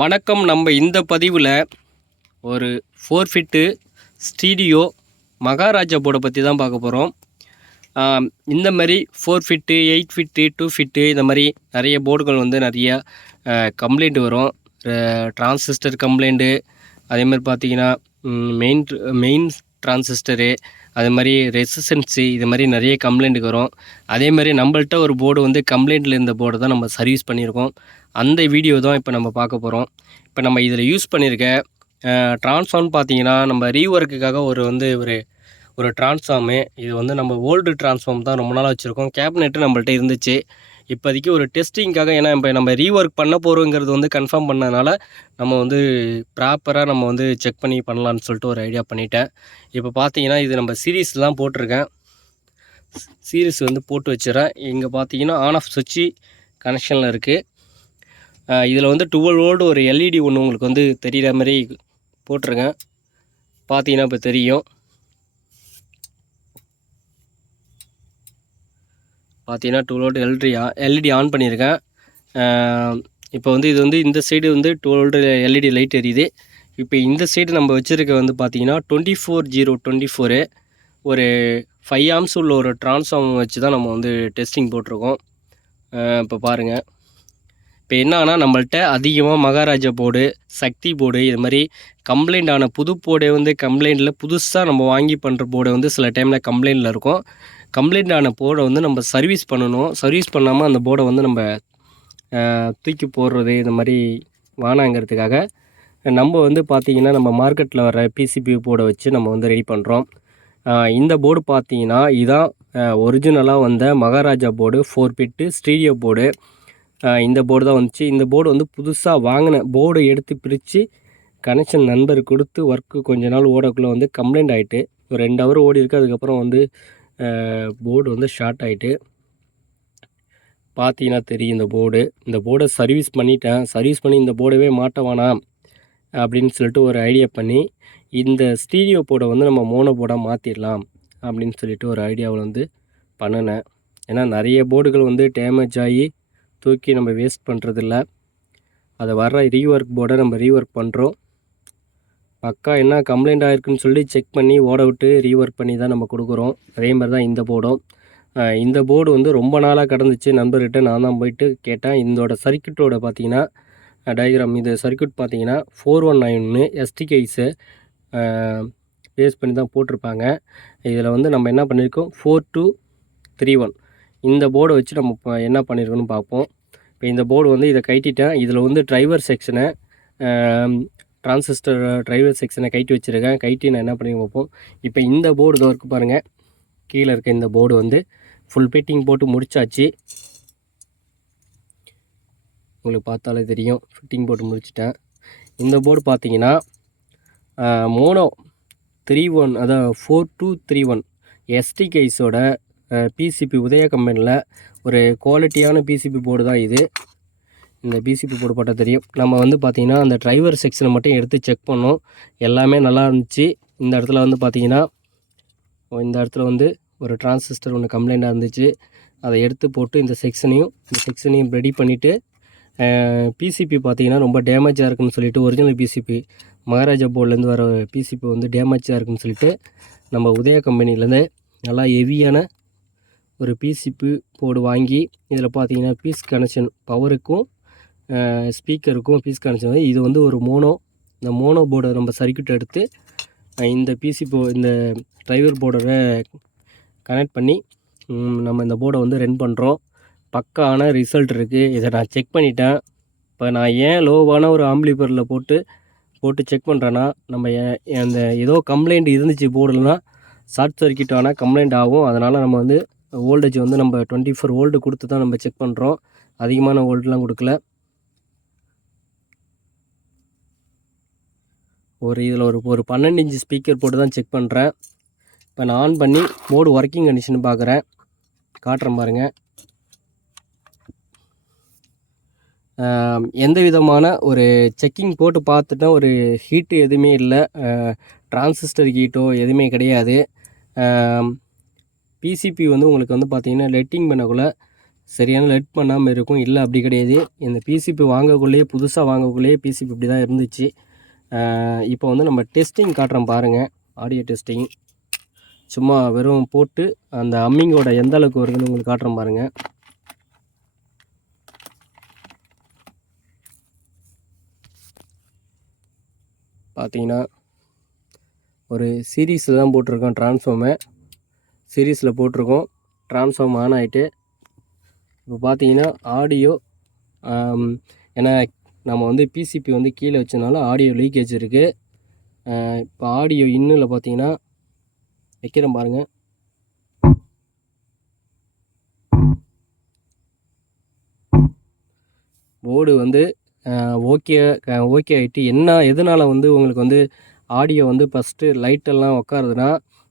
வணக்கம். நம்ம இந்த பதிவில் ஒரு 4 ஃபிட்டு ஸ்டீடியோ மகாராஜா போர்டை பற்றி தான் பார்க்க போகிறோம். இந்த மாதிரி 4 ஃபிட்டு 8 ஃபிட்டு 2 ஃபிட்டு இந்த மாதிரி நிறைய போர்டுகள் வந்து நிறைய கம்ப்ளைண்ட் வரும். டிரான்சிஸ்டர் கம்ப்ளைண்ட்டு, அதேமாதிரி பார்த்திங்கன்னா மெயின் டிரான்சிஸ்டரு, அது மாதிரி ரெசிஸ்டன்ஸு, இது மாதிரி நிறைய கம்ப்ளைண்ட்டுக்கு வரும். அதேமாதிரி நம்மள்ட்ட ஒரு போர்டு வந்து கம்ப்ளைண்ட்டில் இருந்த போர்டு தான் நம்ம சர்வீஸ் பண்ணியிருக்கோம். அந்த வீடியோ தான் இப்போ நம்ம பார்க்க போகிறோம். இப்போ நம்ம இதில் யூஸ் பண்ணியிருக்க ட்ரான்ஸ்ஃபார்ம் பார்த்திங்கன்னா, நம்ம ரீஒர்க்குக்காக ஒரு ட்ரான்ஸ்ஃபார்மு. இது வந்து நம்ம ஓல்டு ட்ரான்ஸ்ஃபார்ம் தான் ரொம்ப நாளாக வச்சுருக்கோம். கேபினெட்டு நம்மள்ட்ட இருந்துச்சு. இப்போதைக்கு ஒரு டெஸ்டிங்காக, ஏன்னா இப்போ நம்ம ரீஒர்க் பண்ண போகிறோங்கிறது வந்து கன்ஃபார்ம் பண்ணதுனால நம்ம வந்து ப்ராப்பராக நம்ம வந்து செக் பண்ணி பண்ணலான்னு சொல்லிட்டு ஒரு ஐடியா பண்ணிட்டேன். இப்போ பார்த்தீங்கன்னா இது நம்ம சீரீஸ் தான் போட்டிருக்கேன். சீரீஸ் வந்து போட்டு வச்சுறேன். இங்கே பார்த்தீங்கன்னா ஆன் ஆஃப் சுவிட்சு கனெக்ஷனில் இருக்குது. இதில் வந்து 12 வோல்ட் ஒரு எல்இடி ஒன்று உங்களுக்கு வந்து தெரிகிற மாதிரி போட்டிருக்கேன். பார்த்தீங்கன்னா இப்போ தெரியும். பார்த்தீங்கன்னா 12 வோல்ட் எல்இடி ஆன் பண்ணியிருக்கேன். இப்போ வந்து இது வந்து இந்த சைடு வந்து 12 வோல்ட் எல்இடி லைட் எரியுது. இப்போ இந்த சைடு நம்ம வச்சுருக்க வந்து பார்த்தீங்கன்னா 24024 ஒரு 5 ஆம்ஸ் உள்ள ஒரு ட்ரான்ஸ்ஃபார்மர் வச்சு தான் நம்ம வந்து டெஸ்டிங் போட்டிருக்கோம். இப்போ பாருங்கள். இப்போ என்னன்னா, நம்மள்ட்ட அதிகமாக மகாராஜா போர்டு, சக்தி போர்டு, இது மாதிரி கம்ப்ளைண்ட் ஆன புது போர்டே வந்து கம்ப்ளைண்ட்டில் புதுசாக நம்ம வாங்கி பண்ணுற போர்டை வந்து சில டைமில் கம்ப்ளைண்ட்டில் இருக்கும். கம்ப்ளைண்ட் ஆன போர்டை வந்து நம்ம சர்வீஸ் பண்ணணும். சர்வீஸ் பண்ணாமல் அந்த போர்டை வந்து நம்ம தூக்கி போடுறது இது மாதிரி வானாங்கிறதுக்காக நம்ம வந்து பார்த்திங்கன்னா நம்ம மார்க்கெட்டில் வர பிசிபி போர்டை வச்சு நம்ம வந்து ரெடி பண்ணுறோம். இந்த போர்டு பார்த்திங்கன்னா இதுதான் ஒரிஜினலாக வந்த மகாராஜா போர்டு 4 பிட்டு ஸ்டீரியோ போர்டு. இந்த போர்டு தான் வந்துச்சு. இந்த போர்டு வந்து புதுசாக வாங்கின போர்டை எடுத்து பிரித்து கனெக்ஷன் நண்பர் கொடுத்து ஒர்க்கு கொஞ்ச நாள் ஓடக்குள்ளே வந்து கம்ப்ளைண்ட் ஆகிட்டு ஒரு 2 ஹவர் ஓடி இருக்குது. அதுக்கப்புறம் வந்து போர்டு வந்து ஷார்ட் ஆகிட்டு பார்த்தீங்கன்னா தெரியும். இந்த போர்டை சர்வீஸ் பண்ணிட்டேன். சர்வீஸ் பண்ணி இந்த போர்டவே மாட்ட வேணாம் அப்படின்னு சொல்லிட்டு ஒரு ஐடியா பண்ணி இந்த ஸ்டீரியோ போர்டை வந்து நம்ம மோனோ போர்டாக மாற்றிடலாம் அப்படின்னு சொல்லிட்டு ஒரு ஐடியாவில் வந்து பண்ணினேன். ஏன்னா நிறைய போர்டுகள் வந்து டேமேஜ் ஆகி தூக்கி நம்ம வேஸ்ட் பண்ணுறதில்ல. அதை வர்ற ரீஒர்க் போர்டை நம்ம ரீஒர்க் பண்ணுறோம். பக்கா என்ன கம்ப்ளைண்ட் ஆகிருக்குன்னு சொல்லி செக் பண்ணி ஓட விட்டு ரீஒர்க் பண்ணி தான் நம்ம கொடுக்குறோம். அதே மாதிரி தான் இந்த போர்டும். இந்த போர்டு வந்து ரொம்ப நாளாக கடந்துச்சு. நண்பர்கிட்ட நான் தான் போயிட்டு கேட்டேன். இதோட சர்க்யூட்டோட பார்த்தீங்கன்னா டயக்ராம், இது சர்க்யூட் பார்த்தீங்கன்னா 419 எஸ்டிகைஸு பேஸ் பண்ணி தான் போட்டிருப்பாங்க. இதில் வந்து நம்ம என்ன பண்ணியிருக்கோம் 4231 இந்த போர்டை வச்சு நம்ம இப்போ என்ன பண்ணியிருக்கோன்னு பார்ப்போம். இப்போ இந்த போர்டு வந்து இதை கட்டிட்டேன். இதில் வந்து டிரைவர் செக்ஷனை டிரான்சிஸ்டர் டிரைவர் செக்ஷனை கட்டி வச்சுருக்கேன். கட்டி நான் என்ன பண்ணி பார்ப்போம். இப்போ இந்த போர்டு இதோ இருக்குது பாருங்கள். கீழே இருக்க இந்த போர்டு வந்து ஃபுல் ஃபிட்டிங் போட்டு முடிச்சாச்சு. உங்களுக்கு பார்த்தாலே தெரியும், ஃபிட்டிங் போட்டு முடிச்சிட்டேன். இந்த போர்டு பார்த்தீங்கன்னா மோனோ 31 அதாவது 4231 எஸ்டிகைஸோட பிசிபி உதயா கம்பெனியில் ஒரு குவாலிட்டியான பிசிபி போர்டு தான் இது. இந்த பிசிபி போர்டு போட்டால் தெரியும். நம்ம வந்து பார்த்திங்கன்னா அந்த டிரைவர் செக்ஷனை மட்டும் எடுத்து செக் பண்ணோம். எல்லாமே நல்லா இருந்துச்சு. இந்த இடத்துல வந்து பார்த்திங்கன்னா இந்த இடத்துல வந்து ஒரு டிரான்சிஸ்டர் ஒன்று கம்ப்ளைண்ட்டாக இருந்துச்சு. அதை எடுத்து போட்டு இந்த செக்ஷனையும் ரெடி பண்ணிவிட்டு பிசிபி பார்த்திங்கன்னா ரொம்ப டேமேஜாக இருக்குன்னு சொல்லிட்டு ஒரிஜினல் பிசிபி மகாராஜா போர்ட்லேருந்து வர பிசிபி வந்து டேமேஜாக இருக்குன்னு சொல்லிட்டு நம்ம உதயா கம்பெனிலேருந்து நல்லா ஹெவியான ஒரு பிசிபி போர்டு வாங்கி இதில் பார்த்தீங்கன்னா பீஸ் கனெக்ஷன் பவருக்கும் ஸ்பீக்கருக்கும் பீஸ் கனெக்ஷன். இது வந்து ஒரு இந்த மோனோ போர்டை நம்ம சர்க்யூட் எடுத்து இந்த இந்த டிரைவர் போர்டை கனெக்ட் பண்ணி நம்ம இந்த போர்டை வந்து ரன் பண்ணுறோம். பக்கான ரிசல்ட் இருக்குது. இதை நான் செக் பண்ணிட்டேன். இப்போ நான் ஏன் லோவான ஒரு ஆம்பிளிஃபயரில் போட்டு செக் பண்ணுறேன்னா, நம்ம அந்த ஏதோ கம்ப்ளைண்ட் இருந்துச்சு போர்டுலனா ஷார்ட் சர்க்யூட் ஆனால் கம்ப்ளைண்ட் ஆகும். அதனால் நம்ம வந்து வோல்டேஜ் வந்து நம்ம 24 வோல்ட் கொடுத்து தான் நம்ம செக் பண்ணுறோம். அதிகமான வோல்ட்லாம் கொடுக்கல. இதில் ஒரு 12 இன்ச் ஸ்பீக்கர் போட்டு தான் செக் பண்ணுறேன். இப்போ நான் ஆன் பண்ணி போர்டு ஒர்க்கிங் கண்டிஷன் பார்க்குறேன். காட்டுறேன் பாருங்கள். எந்த விதமான ஒரு செக்கிங் போட்டு பார்த்துட்டேன். ஒரு ஹீட்டு எதுவுமே இல்லை. டிரான்சிஸ்டர் ஹீட்டோ எதுவுமே கிடையாது. பிசிபி வந்து உங்களுக்கு வந்து பார்த்திங்கன்னா லெட்டிங் பண்ணக்குள்ள சரியான லெட் பண்ணாமல் இருக்கும். இல்லை அப்படி கிடையாது. இந்த பிசிபி வாங்கக்குள்ளேயே புதுசாக வாங்கக்குள்ளேயே பிசிபி இப்படி தான் இருந்துச்சு. இப்போ வந்து நம்ம டெஸ்டிங் காட்டுறோம் பாருங்கள். ஆடியோ டெஸ்டிங் சும்மா வெறும் போட்டு அந்த அம்மிங்கோட எந்த அளவுக்கு வருதுன்னு உங்களுக்கு காட்டுறோம் பாருங்கள். பார்த்தீங்கன்னா ஒரு சீரீஸில் தான் போட்டிருக்கோம். ட்ரான்ஸ்ஃபார்மை சீரீஸில் போட்டிருக்கோம். ட்ரான்ஸ்ஃபார்ம் ஆன் ஆகிட்டு இப்போ பார்த்தீங்கன்னா ஆடியோ ஏன்னா நம்ம வந்து பிசிபி வந்து கீழே வச்சனால ஆடியோ லீக்கேஜ் இருக்குது. இப்போ ஆடியோ இன்னில் பார்த்தீங்கன்னா வைக்கிறேன் பாருங்கள். போர்டு வந்து ஓகே ஆகிட்டு எதனால் வந்து உங்களுக்கு வந்து ஆடியோ வந்து ஃபஸ்ட்டு லைட்டெல்லாம் உட்காருதுன்னா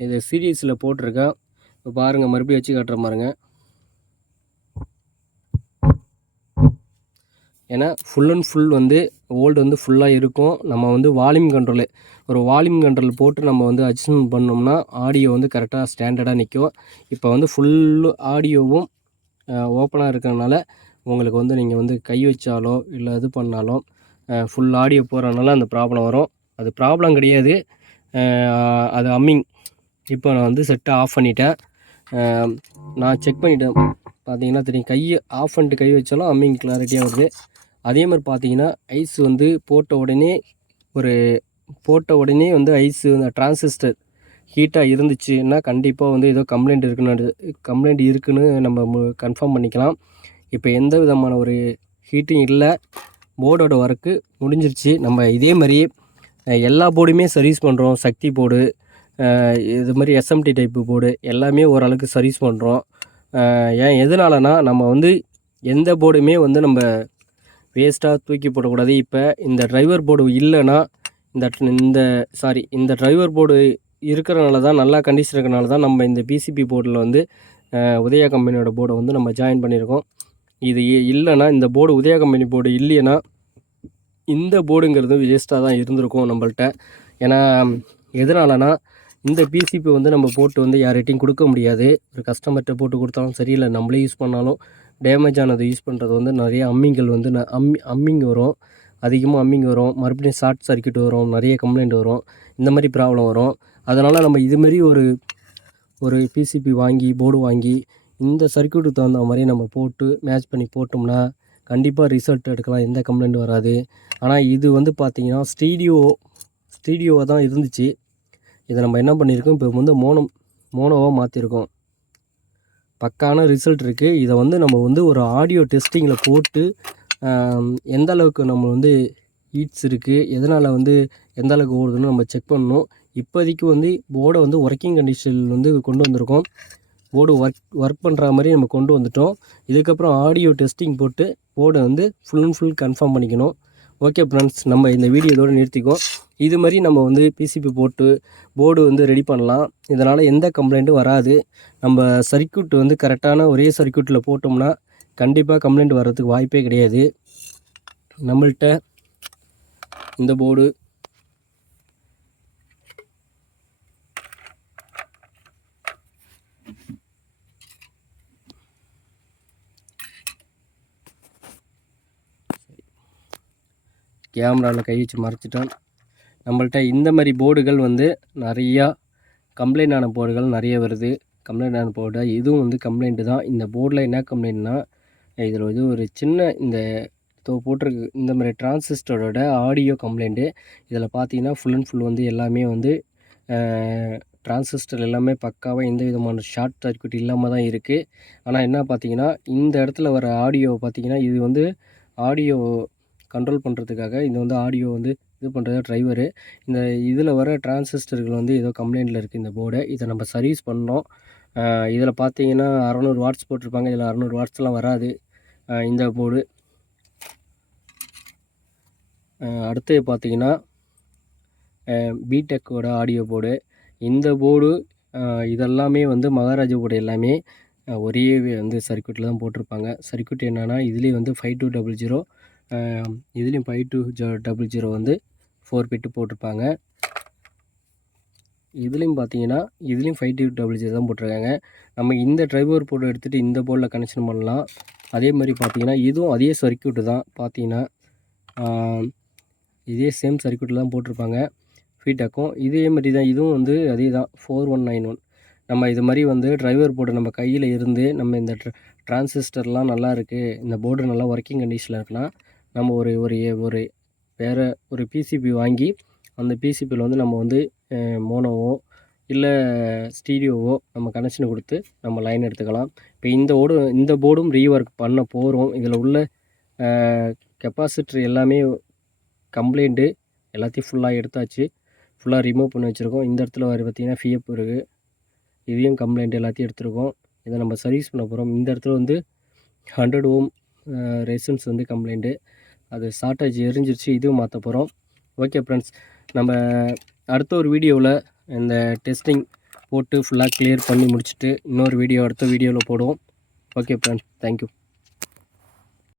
இது சீரீஸில் போட்டிருக்கேன். இப்போ பாருங்கள், மறுபடியும் வச்சு காட்டுற பாருங்கள். ஏன்னா ஃபுல் அண்ட் ஃபுல் வந்து ஓல்டு வந்து ஃபுல்லாக இருக்கும். நம்ம வந்து வால்யூம் கண்ட்ரோல் போட்டு நம்ம வந்து அட்ஜஸ்ட்மெண்ட் பண்ணோம்னா ஆடியோ வந்து கரெக்டாக ஸ்டாண்டர்டாக நிற்கும். இப்போ வந்து ஃபுல்லு ஆடியோவும் ஓப்பனாக இருக்கிறதுனால உங்களுக்கு வந்து நீங்கள் வந்து கை வச்சாலோ இல்லை இது பண்ணாலும் ஃபுல் ஆடியோ போகிறதுனால அந்த ப்ராப்ளம் வரும். அது ப்ராப்ளம் கிடையாது, அது அம்மிங். இப்போ நான் வந்து செட்டை ஆஃப் பண்ணிட்டேன். நான் செக் பண்ணிட்டேன். பார்த்தீங்கன்னா தெரியும், கையை ஆஃப் பண்ணிட்டு கை வச்சாலும் அம்மிங் கிளாரிட்டியாக வருது. அதே மாதிரி பார்த்தீங்கன்னா ஐஸ் வந்து போட்ட உடனே வந்து ஐஸு அந்த டிரான்சிஸ்டர் ஹீட்டாக இருந்துச்சுன்னா கண்டிப்பாக வந்து ஏதோ கம்ப்ளைண்ட் இருக்குன்னு நம்ம கன்ஃபார்ம் பண்ணிக்கலாம். இப்போ எந்த விதமான ஒரு ஹீட்டிங் இல்லை. போர்டோட ஒர்க்கு முடிஞ்சிருச்சு. நம்ம இதே மாதிரியே எல்லா போர்டுமே சர்வீஸ் பண்ணுறோம். சக்தி போர்டு, இது மாதிரி எஸ்எம்டி டைப்பு போர்டு எல்லாமே ஓரளவுக்கு சர்வீஸ் பண்ணுறோம். எதனாலனா நம்ம வந்து எந்த போர்டுமே வந்து நம்ம வேஸ்ட்டாக தூக்கி போடக்கூடாது. இப்போ இந்த டிரைவர் போர்டு இல்லைன்னா இந்த டிரைவர் போர்டு இருக்கிறனால தான், நல்லா கண்டிஷன் இருக்கிறனால தான் நம்ம இந்த பிசிபி போர்டில் வந்து உதயா கம்பெனியோட போர்டை வந்து நம்ம ஜாயின் பண்ணியிருக்கோம். இது இல்லைன்னா, இந்த போர்டு உதயா கம்பெனி போர்டு இல்லைன்னா இந்த போர்டுங்கிறது வேஸ்ட்டாக தான் இருந்திருக்கும் நம்மள்ட்ட. ஏன்னா எதனாலனா இந்த பிசிபி வந்து நம்ம போட்டு வந்து யார்கிட்டையும் கொடுக்க முடியாது. ஒரு கஸ்டமர்கிட்ட போட்டு கொடுத்தாலும் சரி, இல்லை நம்மளே யூஸ் பண்ணாலும் டேமேஜ் ஆனது யூஸ் பண்ணுறது வந்து நிறைய அம்மிங்கள் வந்து அம்மிங் வரும். அதிகமாக அம்மிங் வரும். மறுபடியும் ஷார்ட் சர்க்கியூட் வரும். நிறைய கம்ப்ளைண்ட் வரும். இந்த மாதிரி ப்ராப்ளம் வரும். அதனால் நம்ம இதுமாரி ஒரு பிசிபி போர்டு வாங்கி இந்த சர்க்கியூட்டுக்கு தகுந்த மாதிரி நம்ம போட்டு மேட்ச் பண்ணி போட்டோம்னா கண்டிப்பாக ரிசல்ட் எடுக்கலாம். எந்த கம்ப்ளைண்ட் வராது. ஆனால் இது வந்து பார்த்திங்கன்னா ஸ்டீடியோவாக தான் இருந்துச்சு. இதை நம்ம என்ன பண்ணியிருக்கோம், இப்போ வந்து மோனோவாக மாற்றிருக்கோம். பக்கான ரிசல்ட் இருக்குது. இதை வந்து நம்ம வந்து ஒரு ஆடியோ டெஸ்டிங்கில் போட்டு எந்த அளவுக்கு நம்ம வந்து ஹீட்ஸ் இருக்குது, எதனால் வந்து எந்த அளவுக்கு ஓடுதுன்னு நம்ம செக் பண்ணணும். இப்போதைக்கு வந்து போர்டை வந்து ஒர்க்கிங் கண்டிஷன் வந்து கொண்டு வந்திருக்கோம். போர்டு ஒர்க் பண்ணுற மாதிரி நம்ம கொண்டு வந்துட்டோம். இதுக்கப்புறம் ஆடியோ டெஸ்டிங் போட்டு போர்டை வந்து ஃபுல் அண்ட் ஃபுல் கன்ஃபார்ம் பண்ணிக்கணும். ஓகே ஃப்ரெண்ட்ஸ், நம்ம இந்த வீடியோ இதோடு நிறுத்திக்கோம். இது மாதிரி நம்ம வந்து பிசிபி போட்டு போர்டு வந்து ரெடி பண்ணலாம். இதனால் எந்த கம்ப்ளைண்ட்டும் வராது. நம்ம சர்க்கியூட் வந்து கரெக்டான ஒரே சர்க்கியூட்டில் போட்டோம்னா கண்டிப்பாக கம்ப்ளைண்ட் வர்றதுக்கு வாய்ப்பே கிடையாது. நம்மள்கிட்ட இந்த போர்டு கேமராவில் கை வச்சு மறைச்சிட்டோம். நம்மள்ட்ட இந்த மாதிரி போர்டுகள் வந்து நிறையா கம்ப்ளைண்ட் ஆன போர்டுகள் நிறைய வருது. கம்ப்ளைண்ட் ஆன போர்டு இதுவும் வந்து கம்ப்ளைண்ட்டு தான். இந்த போர்டில் என்ன கம்ப்ளைண்ட்னா, இதில் வந்து ஒரு சின்ன இந்த போட்டிருக்கு இந்த மாதிரி டிரான்சிஸ்டரோட ஆடியோ கம்ப்ளைண்ட்டு. இதில் பார்த்தீங்கன்னா ஃபுல் அண்ட் ஃபுல் வந்து எல்லாமே வந்து டிரான்சிஸ்டர் எல்லாமே பக்காவாக எந்த விதமான ஷார்ட் சர்க்யூட் இல்லாமல் தான் இருக்குது. ஆனால் என்ன பார்த்தீங்கன்னா, இந்த இடத்துல வர ஆடியோ பார்த்தீங்கன்னா, இது வந்து ஆடியோ கண்ட்ரோல் பண்ணுறதுக்காக இது வந்து ஆடியோ வந்து இது பண்ணுறது டிரைவரு. இந்த இதில் வர டிரான்சிஸ்டர்கள் வந்து ஏதோ கம்ப்ளைண்ட்டில் இருக்குது இந்த போர்டை. இதை நம்ம சர்வீஸ் பண்ணோம். இதில் பார்த்தீங்கன்னா 600 வாட்ஸ் போட்டிருப்பாங்க. இதில் 600 வாட்ஸ்லாம் வராது இந்த போர்டு. அடுத்து பார்த்தீங்கன்னா பிடெக்கோட ஆடியோ போர்டு. இந்த போர்டு இதெல்லாமே வந்து மகாராஜா போர்டு எல்லாமே ஒரே வந்து சர்க்யூட்டில் தான் போட்டிருப்பாங்க. சர்க்யூட் என்னென்னா, இதுலேயும் வந்து 5200, இதுலேயும் 5200 வந்து 4 பிட்டு போட்டிருப்பாங்க. இதுலேயும் பார்த்தீங்கன்னா இதுலேயும் 5 தான் போட்டிருக்காங்க. நம்ம இந்த டிரைவர் போர்டு எடுத்துகிட்டு இந்த போர்டில் கனெக்ஷன் பண்ணலாம். அதே மாதிரி பார்த்தீங்கன்னா இதுவும் அதே சர்க்யூட்டு தான். பார்த்தீங்கன்னா இதே சேம் சர்க்யூட்டில் தான் போட்டிருப்பாங்க ஃபீட்டாக்கும். இதே மாதிரி தான் இதுவும் வந்து அதே தான் 4191. நம்ம இது மாதிரி வந்து டிரைவர் போர்டு நம்ம கையில் இருந்து நம்ம இந்த டிரான்சிஸ்டர்லாம் நல்லா இருக்குது, இந்த போர்டு நல்லா ஒர்க்கிங் கண்டிஷனில் இருக்குன்னா நம்ம ஒரு ஒரு ஒரு வேறு ஒரு பிசிபி வாங்கி அந்த பிசிபியில் வந்து நம்ம வந்து மோனோவோ இல்லை ஸ்டீரியோவோ நம்ம கனெக்ஷன் கொடுத்து நம்ம லைன் எடுத்துக்கலாம். இப்போ இந்த போர்டும் ரீஒர்க் பண்ண போகிறோம். இதில் உள்ள கெப்பாசிட்டர் எல்லாமே கம்ப்ளைண்ட்டு எல்லாத்தையும் ஃபுல்லாக எடுத்தாச்சு. ஃபுல்லாக ரிமூவ் பண்ணி வச்சுருக்கோம். இந்த இடத்துல வர பார்த்திங்கன்னா ஃபிஎப் இருக்குது. இதையும் கம்ப்ளைண்ட் எல்லாத்தையும் எடுத்துருக்கோம். இதை நம்ம சர்வீஸ் பண்ண போகிறோம். இந்த இடத்துல வந்து 100 ஓம் ரெசிஸ்டன்ஸ் வந்து கம்ப்ளைண்ட்டு, அது ஷார்ட்டேஜ் எரிஞ்சிருச்சு. இதுவும் மாற்ற போகிறோம். ஓகே ஃப்ரெண்ட்ஸ், நம்ம அடுத்த ஒரு வீடியோவில் இந்த டெஸ்டிங் போட்டு ஃபுல்லாக கிளியர் பண்ணி முடிச்சுட்டு இன்னொரு அடுத்த வீடியோவில் போடுவோம். Okay friends, thank you.